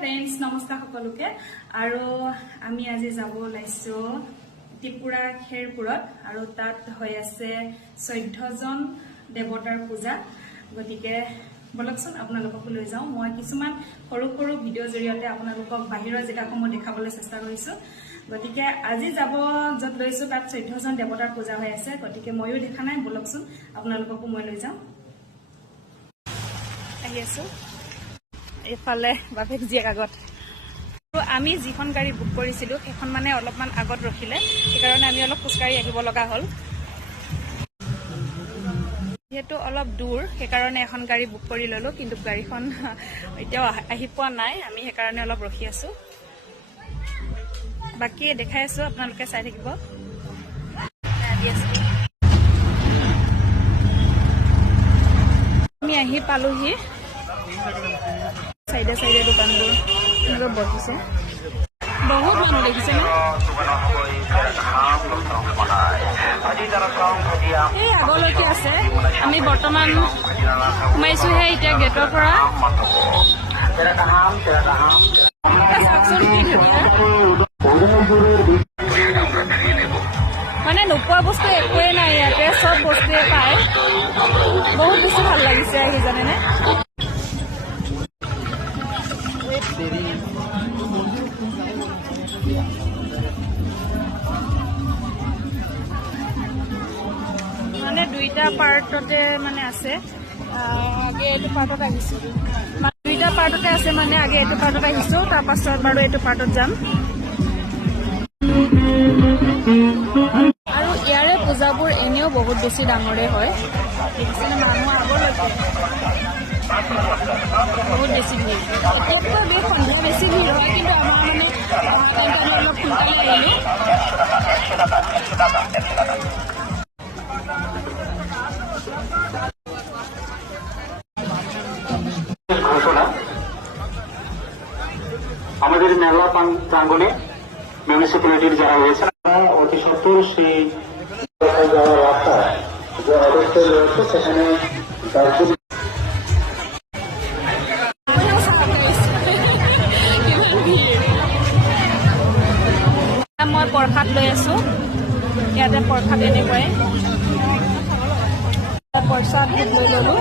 friends नमस्कार सकलोके आरो आमी আজি যাব লাইছো ত্ৰিপুৰা খেৰপুৰত আৰু তাত হৈ আছে 14 জন দেৱতাৰ পূজা গতিকে বলকচোন আপোনালোকক লৈ যাও মই কিছুমান সৰু সৰু ভিডিও জৰিয়তে আপোনালোকক বাহিৰৰ জেগাসমূহ দেখাবলৈ চেষ্টা কৰিছো গতিকে আজি যাব যত লৈছো তাত 14 জন দেৱতাৰ পূজা হৈ আছে গতিকে ময়ো দেখা নাই বলকচোন আপোনালোককো মই লৈ যাও আহি আছো এফালে বাপেক জিয়াক আগত আমি যিখন গাড়ী বুক কৰিছিলো সেইখন মানে অলপমান আগত ৰখিলে সেইকাৰণে আমি অলপ খুচকাৰি আহিব লগা হ'ল যেহেতু অলপ দূৰ সেইকাৰণে এখন গাড়ী বুক কৰি ললো কিন্তু গাড়ীখন এতিয়াও আহি পোৱা নাই আমি সেইকাৰণে অলপ ৰখি আছো বাকি দেখাই আছো আপোনালোকে চাই থাকিব আমি আহি পালোহি সাইডে সাইডে দোকানবোৰ বহিছে বহুত মানুহ দেখিছে এই আগলৈকে আছে আমি বৰ্তমান সোমাইছোহে এতিয়া গেটৰ পৰা মানে নোপোৱা বস্তু একোৱেই নাই ইয়াতে চব বস্তুৱে পায় বহুত বেছি ভাল লাগিছে আহি জানেনে মানে দুইটা পাৰ্টতে মানে আছে আগে এইটো পাৰ্টত আহিছো দুইটা পাৰ্টতে আছে মানে আগে এইটো পাৰ্টত আহিছো তাৰ পাছত বাৰু এইটো পাৰ্টত যাম আৰু ইয়াৰে পূজাবোৰ এনেও বহুত বেছি ডাঙৰে হয় দেখিছেনে মানুহ আগলৈকে বহুত বেছি ভিৰ এতিয়াতো সন্ধিয়া বেছি ভিৰ হয় কিন্তু আমাৰ মানে অলপ সোনকালে আহিলো ঘোষণা আমাদের মেলা প্রাঙ্গনে মিউনিসিপ্যালিটির যারা রয়েছেন অতি সত্তর সেই যাওয়ার রাস্তা যে অবস্থায় রয়েছে সেখানে মই প্ৰসাদ লৈ আছো ইয়াতে প্ৰসাদ এনেকুৱাই প্ৰসাদ লৈ ললো